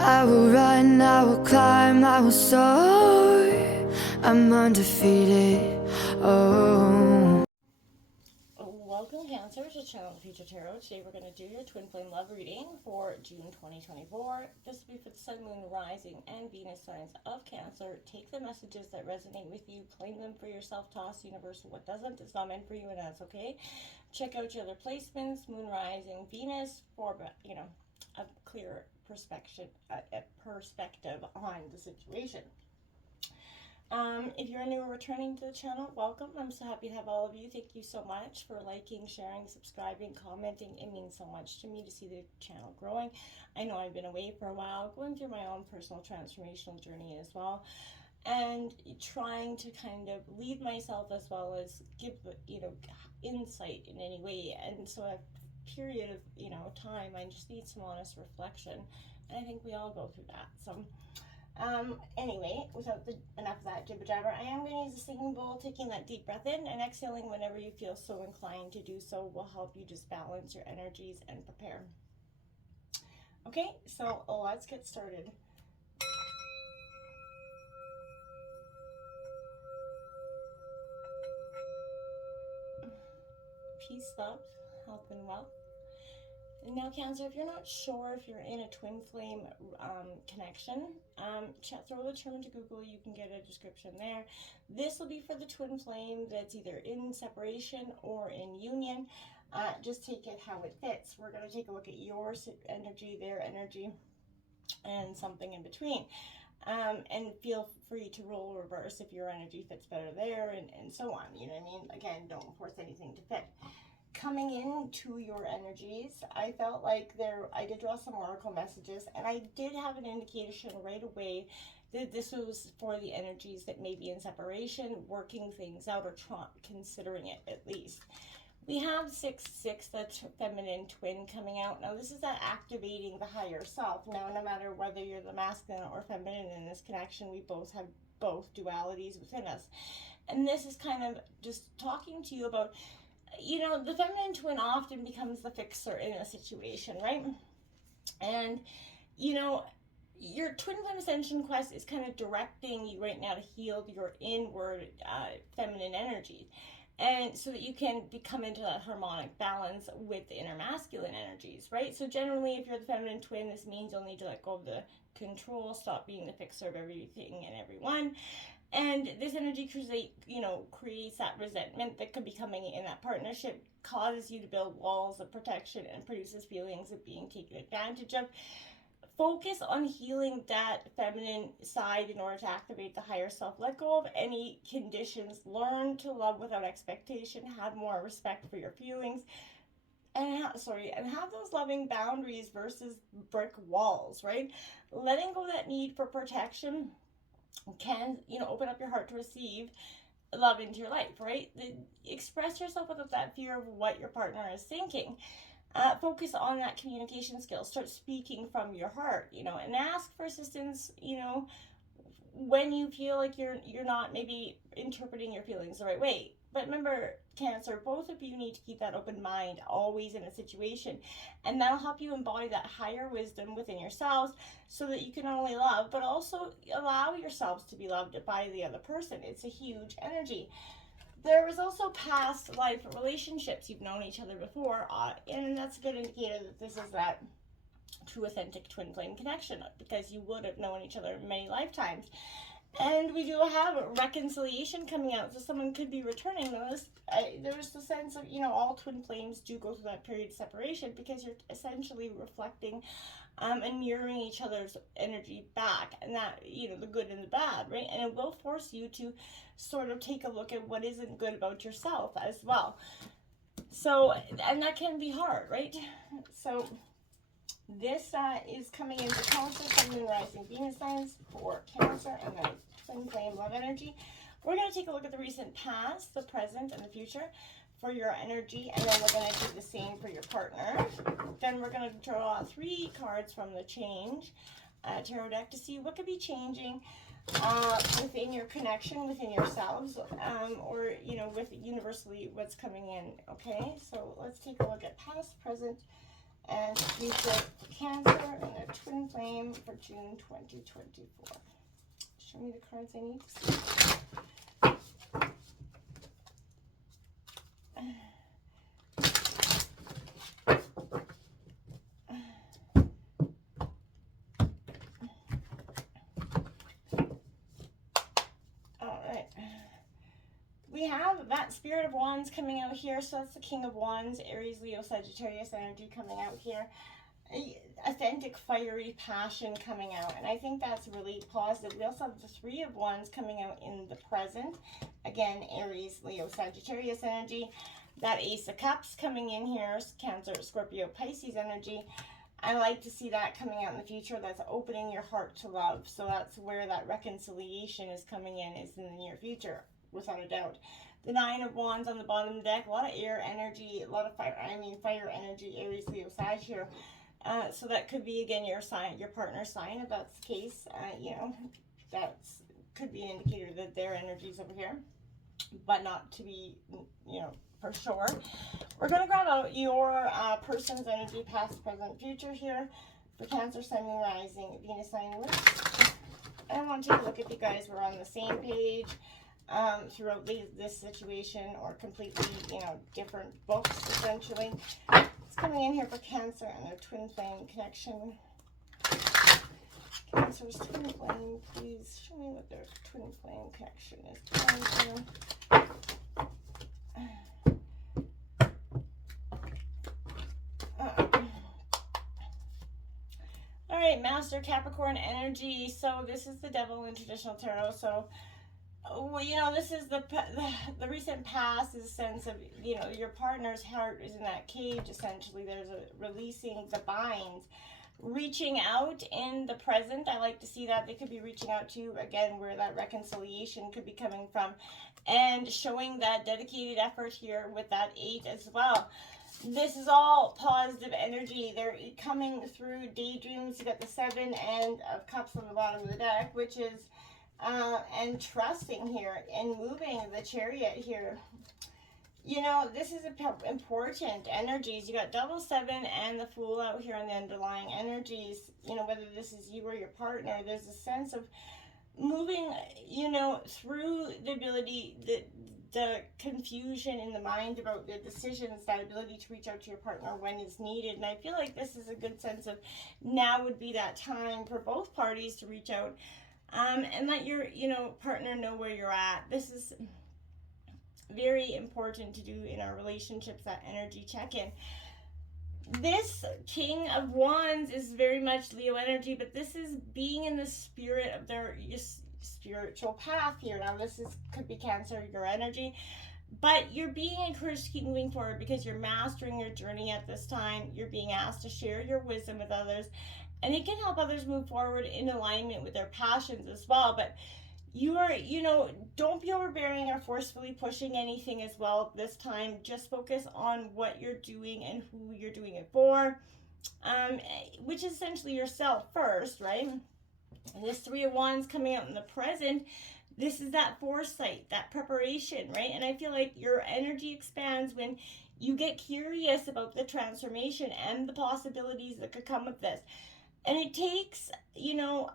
I will run, I will climb, I will soar. I'm undefeated. Oh. Welcome, Cancer, to Channel the Future Tarot. Today we're going to do your Twin Flame Love reading for June 2024. This will be for the Sun, Moon, Rising, and Venus signs of Cancer. Take the messages that resonate with you, claim them for yourself, toss universe what doesn't. It's not meant for you, and that's okay. Check out your other placements, Moon, Rising, Venus, for a clear perspective on the situation. If you're new or returning to the channel, welcome. I'm so happy to have all of you. Thank you so much for liking, sharing, subscribing, commenting. It means so much to me to see the channel growing. I know I've been away for a while, going through my own personal transformational journey as well, and trying to kind of lead myself as well as give, insight in any way. And so a period of, time, I just need some honest reflection. And I think we all go through that. So anyway, without enough of that jibber jabber, I am going to use a singing bowl. Taking that deep breath in and exhaling whenever you feel so inclined to do so will help you just balance your energies and prepare. Okay, so let's get started. Peace, love, health, and wealth. Now, Cancer, if you're not sure if you're in a twin flame connection, throw the term into Google. You can get a description there. This will be for the twin flame that's either in separation or in union. Just take it how it fits. We're going to take a look at your energy, their energy, and something in between. And feel free to roll reverse if your energy fits better there, and so on. You know what I mean? Again, don't force anything to fit. Coming into your energies, I felt like I did draw some oracle messages, and I did have an indication right away that this was for the energies that may be in separation, working things out, or considering it at least. We have 6-6, that's feminine twin coming out. Now this is that activating the higher self. Now no matter whether you're the masculine or feminine in this connection, we both have both dualities within us. And this is kind of just talking to you about, the feminine twin often becomes the fixer in a situation, right? And, your twin flame ascension quest is kind of directing you right now to heal your inward feminine energy. And so that you can come into that harmonic balance with the inner masculine energies, right? So generally, if you're the feminine twin, this means you'll need to let go of the control, stop being the fixer of everything and everyone. And this energy creates that resentment that could be coming in that partnership, causes you to build walls of protection, and produces feelings of being taken advantage of. Focus on healing that feminine side in order to activate the higher self. Let go of any conditions. Learn to love without expectation. Have more respect for your feelings. And have those loving boundaries versus brick walls, right? Letting go of that need for protection can open up your heart to receive love into your life, right? Express yourself without that fear of what your partner is thinking. Focus on that communication skill. Start speaking from your heart, and ask for assistance, when you feel like you're not maybe interpreting your feelings the right way. But remember, Cancer, both of you need to keep that open mind always in a situation, and that'll help you embody that higher wisdom within yourselves so that you can not only love but also allow yourselves to be loved by the other person. It's a huge energy. There is also past life relationships. You've known each other before, and that's a good indicator that this is that true authentic twin flame connection, because you would have known each other many lifetimes. And we do have reconciliation coming out, so someone could be returning those. There's the sense of, all twin flames do go through that period of separation, because you're essentially reflecting and mirroring each other's energy back, and that, the good and the bad, right? And it will force you to sort of take a look at what isn't good about yourself as well. So, and that can be hard, right? So this is coming into Cancer, Sun, Moon, Rising, Venus signs for Cancer, and then twin flame love energy. We're going to take a look at the recent past, the present, and the future for your energy, and then we're going to do the same for your partner. Then we're going to draw 3 cards from the Change tarot deck to see what could be changing within your connection, within yourselves, or with universally what's coming in. Okay, so let's take a look at past, present, and future Cancer, and then Twin Flame for June 2024. Show me the cards I need to see. We have that Spirit of Wands coming out here. So that's the King of Wands, Aries, Leo, Sagittarius energy coming out here. Authentic, fiery passion coming out. And I think that's really positive. We also have the Three of Wands coming out in the present. Again, Aries, Leo, Sagittarius energy. That Ace of Cups coming in here. Cancer, Scorpio, Pisces energy. I like to see that coming out in the future. That's opening your heart to love. So that's where that reconciliation is coming in, is in the near future, without a doubt. The Nine of Wands on the bottom of the deck. A lot of air energy, a lot of fire energy, Aries, Leo, Sag here. So that could be, again, your sign, your partner's sign, if that's the case. You know, that's could be an indicator that their energy's over here, but not to be, you know, for sure. We're going to grab out your person's energy, past, present, future here for Cancer, Sun, Moon, Rising, Venus, sign, Lilith. I want to take a look if you guys were on the same page throughout this situation, or completely, you know, different books, essentially. It's coming in here for Cancer and their twin flame connection. Cancer's twin flame, please show me what their twin flame connection is going to. Alright, Master Capricorn energy. So this is the Devil in traditional tarot. So, you know, this is the recent past, is a sense of, you know, your partner's heart is in that cage, essentially. There's a releasing the binds. Reaching out in the present, I like to see that. They could be reaching out to, again, where that reconciliation could be coming from. And showing that dedicated effort here with that 8 as well. This is all positive energy. They're coming through daydreams. You got the 7 of Cups on the bottom of the deck, which is, and trusting here and moving the Chariot here. You know, this is important energies. You got double 7 and the Fool out here on the underlying energies. You know, whether this is you or your partner, there's a sense of moving, you know, through the ability, the confusion in the mind about the decisions, that ability to reach out to your partner when it's needed. And I feel like this is a good sense of now would be that time for both parties to reach out and let your, you know, partner know where you're at. This is very important to do in our relationships, that energy check-in. This King of Wands is very much Leo energy, but this is being in the spirit of their spiritual path here. Now this could be Cancer, your energy, but you're being encouraged to keep moving forward because you're mastering your journey at this time. You're being asked to share your wisdom with others, and it can help others move forward in alignment with their passions as well. But you are, you know, don't be overbearing or forcefully pushing anything as well this time. Just focus on what you're doing and who you're doing it for, which is essentially yourself first, right? And this 3 of Wands coming out in the present, this is that foresight, that preparation, right? And I feel like your energy expands when you get curious about the transformation and the possibilities that could come with this. And it takes, you know,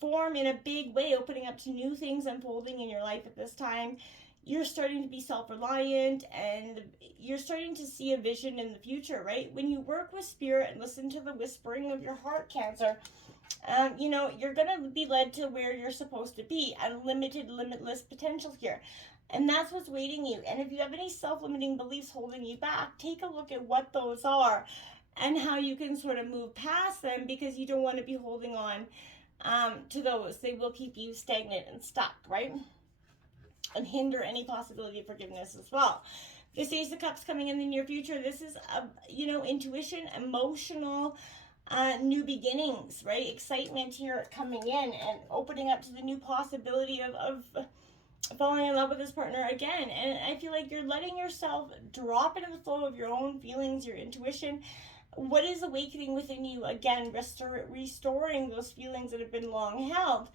form in a big way, opening up to new things unfolding in your life at this time. You're starting to be self-reliant, and you're starting to see a vision in the future, right? When you work with spirit and listen to the whispering of your heart, Cancer, you know, you're going to be led to where you're supposed to be. Unlimited, limitless potential here. And that's what's waiting you. And if you have any self-limiting beliefs holding you back, take a look at what those are and how you can sort of move past them, because you don't want to be holding on to those. They will keep you stagnant and stuck, right? And hinder any possibility of forgiveness as well. This Ace of Cups coming in the near future. This is, you know, intuition, emotional, new beginnings, right? Excitement here coming in and opening up to the new possibility of falling in love with this partner again. And I feel like you're letting yourself drop into the flow of your own feelings, your intuition. What is awakening within you? Again, restoring those feelings that have been long held.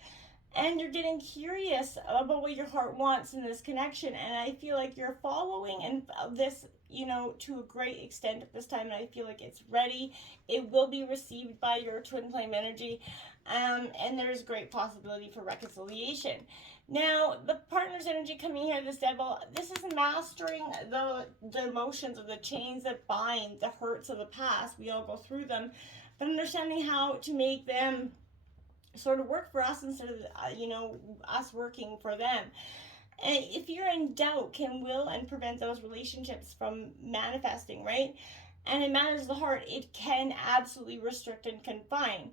and you're getting curious about what your heart wants in this connection. And I feel like you're following and this, you know, to a great extent at this time, and I feel like it's ready. It will be received by your twin flame energy, and there's great possibility for reconciliation. Now, the partner's energy coming here, this devil, this is mastering the emotions of the chains that bind, the hurts of the past. We all go through them, but understanding how to make them sort of work for us instead of, you know, us working for them. And if you're in doubt, can will and prevent those relationships from manifesting, right? And in matters of the heart, it can absolutely restrict and confine.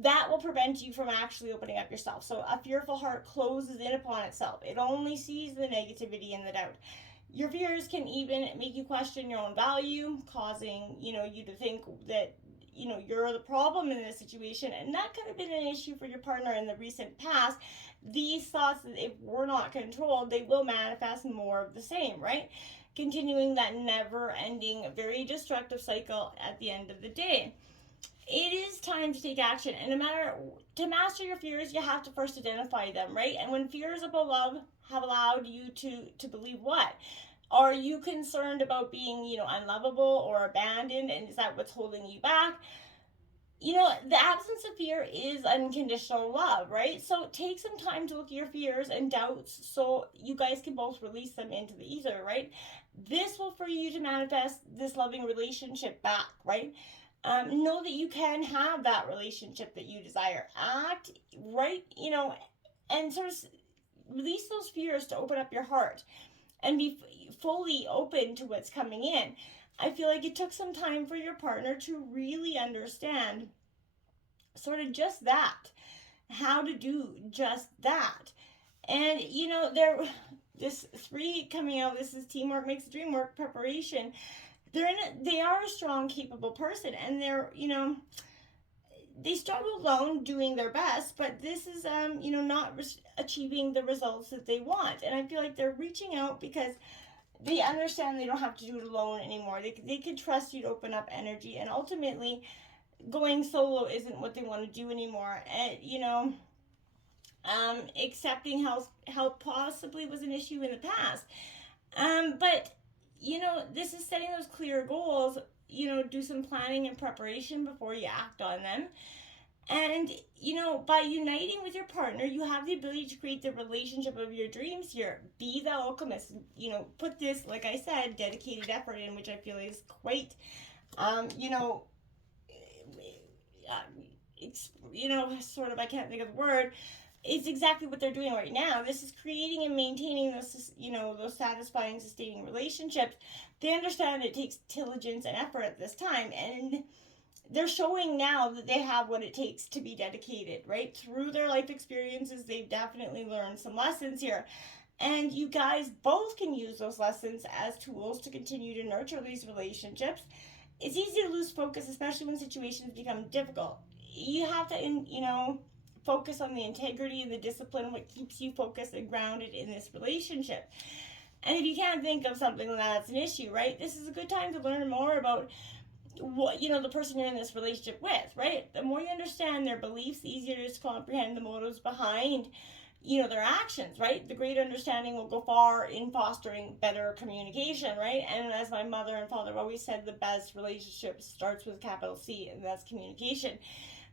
That will prevent you from actually opening up yourself. So a fearful heart closes in upon itself. It only sees the negativity and the doubt. Your fears can even make you question your own value, causing, you know, you to think that, you know, you're the problem in this situation. And that could have been an issue for your partner in the recent past. These thoughts, if we're not controlled, they will manifest more of the same, right? Continuing that never-ending, very destructive cycle at the end of the day. It is time to take action, and no matter, to master your fears, you have to first identify them, right? And when fears about love have allowed you to believe what? Are you concerned about being, you know, unlovable or abandoned, and is that what's holding you back? You know, the absence of fear is unconditional love, right? So take some time to look at your fears and doubts so you guys can both release them into the ether, right? This will free you to manifest this loving relationship back, right? Know that you can have that relationship that you desire. Act right, you know, and sort of release those fears to open up your heart and be fully open to what's coming in. I feel like it took some time for your partner to really understand sort of just that, how to do just that. And, you know, this 3 coming out, this is teamwork makes the dream work, preparation. They are a strong, capable person, and they're, you know, they struggle alone doing their best, but this is, you know, not achieving the results that they want. And I feel like they're reaching out because they understand they don't have to do it alone anymore. They can trust you to open up energy, and ultimately going solo isn't what they want to do anymore. And, you know, accepting help possibly was an issue in the past. But you know, this is setting those clear goals. You know, do some planning and preparation before you act on them. And, you know, by uniting with your partner, you have the ability to create the relationship of your dreams here. Be the alchemist. You know, put this, like I said, dedicated effort in, which I feel is quite, you know, sort of, I can't think of the word. It's exactly what they're doing right now. This is creating and maintaining those, you know, those satisfying, sustaining relationships. They understand it takes diligence and effort at this time, and they're showing now that they have what it takes to be dedicated, right? Through their life experiences, they've definitely learned some lessons here. And you guys both can use those lessons as tools to continue to nurture these relationships. It's easy to lose focus, especially when situations become difficult. You have to, you know, focus on the integrity and the discipline, what keeps you focused and grounded in this relationship. And if you can't think of something that's an issue, right, this is a good time to learn more about what, you know, the person you're in this relationship with, right? The more you understand their beliefs, the easier it is to comprehend the motives behind, you know, their actions, right? The greater understanding will go far in fostering better communication, right? And as my mother and father always said, the best relationship starts with a capital C, and that's communication.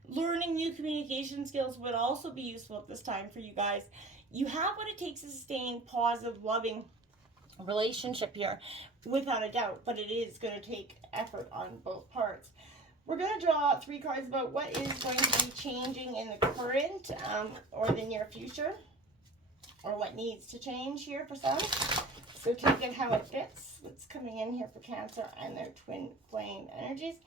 Learning new communication skills would also be useful at this time for you guys. You have what it takes to sustain positive, loving relationship here, without a doubt, but it is going to take effort on both parts. We're going to draw 3 cards about what is going to be changing in the current or the near future, or what needs to change here for some. So take it how it fits. What's coming in here for Cancer and their twin flame energies.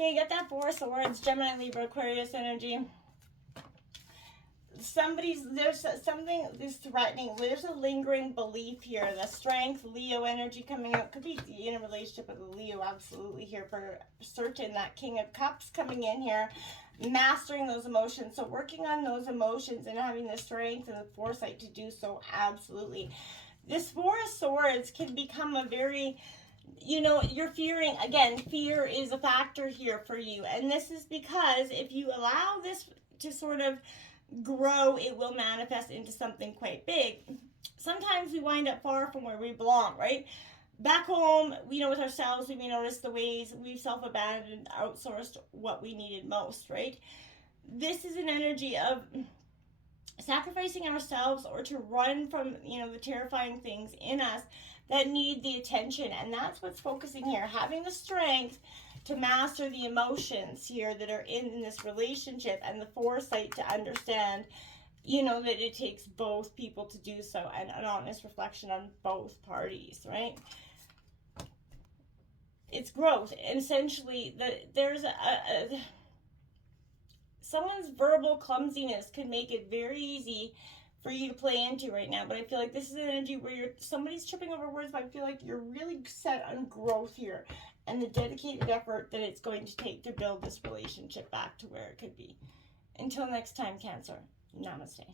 Okay, you got that 4 swords, Gemini, Libra, Aquarius energy. There's something that's threatening. There's a lingering belief here. The strength, Leo energy coming out. Could be in a relationship with a Leo, absolutely here for certain. That King of Cups coming in here. Mastering those emotions. So working on those emotions and having the strength and the foresight to do so, absolutely. This Four of Swords can become a very, you know, you're fearing, again, fear is a factor here for you. And this is because if you allow this to sort of grow, it will manifest into something quite big. Sometimes we wind up far from where we belong, right? Back home, you know, with ourselves, we may notice the ways we've self-abandoned, outsourced what we needed most, right? This is an energy of sacrificing ourselves or to run from, you know, the terrifying things in us that need the attention. And that's what's focusing here, having the strength to master the emotions here that are in this relationship, and the foresight to understand, you know, that it takes both people to do so, and an honest reflection on both parties, right? It's growth. And essentially, there's someone's verbal clumsiness could make it very easy for you to play into right now. But I feel like this is an energy where somebody's tripping over words, but I feel like you're really set on growth here and the dedicated effort that it's going to take to build this relationship back to where it could be. Until next time, Cancer, namaste.